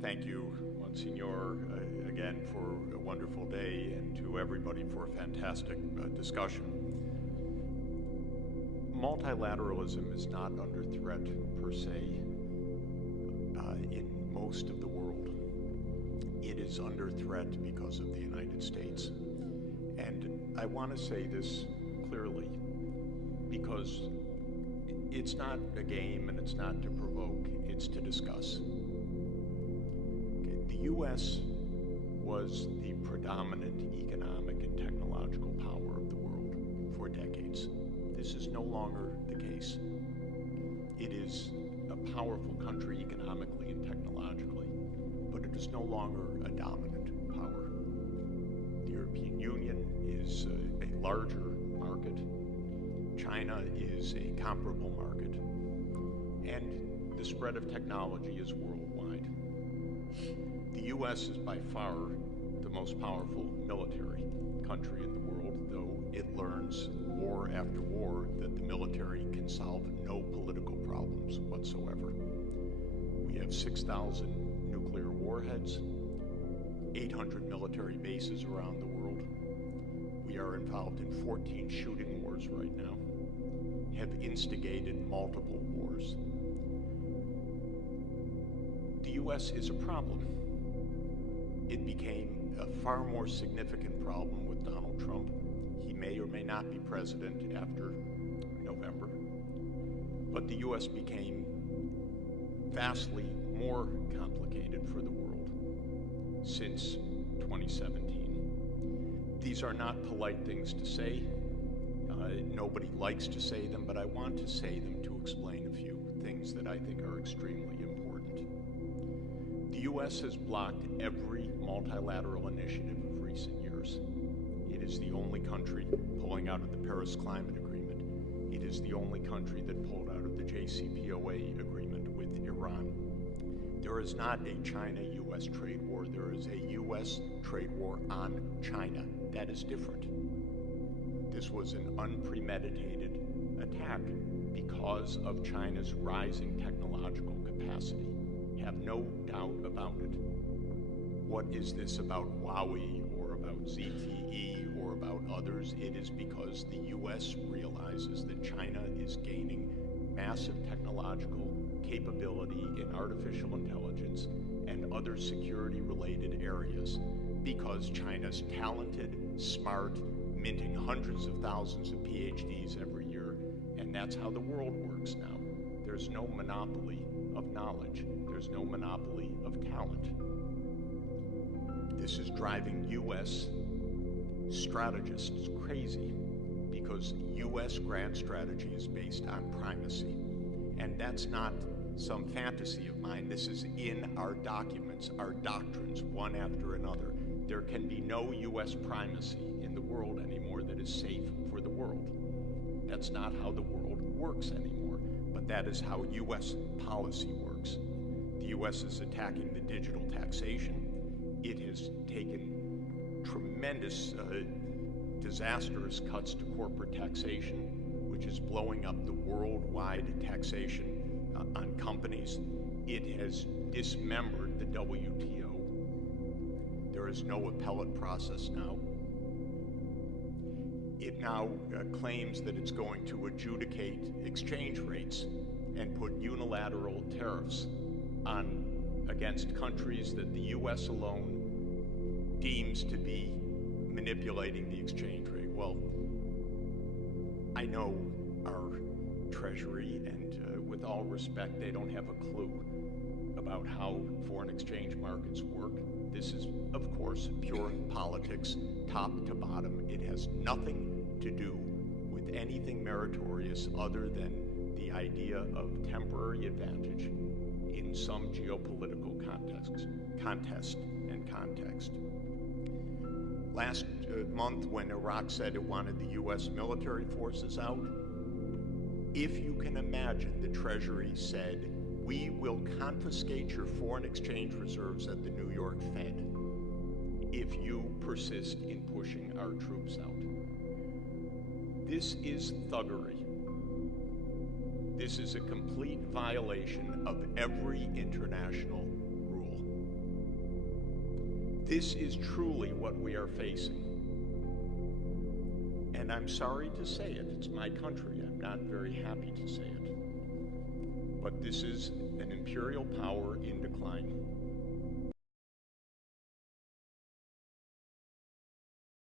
Thank you, Monsignor, again for a wonderful day, and to everybody for a fantastic discussion. Multilateralism is not under threat per se in most of the world. It is under threat because of the United States. And I want to say this clearly because it's not a game and it's not to provoke, it's to discuss. The U.S. was the predominant economic and technological power of the world for decades. This is no longer the case. It is a powerful country economically and technologically, but it is no longer a dominant power. The European Union is a larger market. China is a comparable market. And the spread of technology is worldwide. The U.S. is by far the most powerful military country in the world, though it learns war after war that the military can solve no political problems whatsoever. We have 6,000 nuclear warheads, 800 military bases around the world. We are involved in 14 shooting wars right now, have instigated multiple wars. The U.S. is a problem. It became a far more significant problem with Donald Trump. He may or may not be president after November, but the U.S. became vastly more complicated for the world since 2017. These are not polite things to say. Nobody likes to say them, but I want to say them to explain a few things that I think are extremely important. The U.S. has blocked every multilateral initiative of recent years. It is the only country pulling out of the Paris Climate Agreement. It is the only country that pulled out of the JCPOA agreement with Iran. There is not a China-U.S. trade war. There is a U.S. trade war on China. That is different. This was an unpremeditated attack because of China's rising technological capacity. Have no doubt about it. What is this about Huawei or about ZTE or about others? It is because the U.S. realizes that China is gaining massive technological capability in artificial intelligence and other security-related areas because China's talented, smart, minting hundreds of thousands of PhDs every year, and that's how the world works now. There's no monopoly of knowledge. There's no monopoly of talent. This is driving U.S. strategists crazy because U.S. grand strategy is based on primacy. And that's not some fantasy of mine. This is in our documents, our doctrines, one after another. There can be no U.S. primacy in the world anymore that is safe for the world. That's not how the world works anymore, but that is how U.S. policy works. The U.S. is attacking the digital taxation. It has taken tremendous, disastrous cuts to corporate taxation, which is blowing up the worldwide taxation on companies. It has dismembered the WTO. There is no appellate process now. It now claims that it's going to adjudicate exchange rates and put unilateral tariffs against countries that the U.S. alone deems to be manipulating the exchange rate. Well, I know our Treasury, and with all respect, they don't have a clue about how foreign exchange markets work. This is, of course, pure politics, top to bottom. It has nothing to do with anything meritorious other than the idea of temporary advantage in some geopolitical contest and context. Last month, when Iraq said it wanted the U.S. military forces out, if you can imagine, the Treasury said, we will confiscate your foreign exchange reserves at the New York Fed if you persist in pushing our troops out. This is thuggery. This is a complete violation of every international rule. This is truly what we are facing. And I'm sorry to say it, it's my country, I'm not very happy to say it. But this is an imperial power in decline.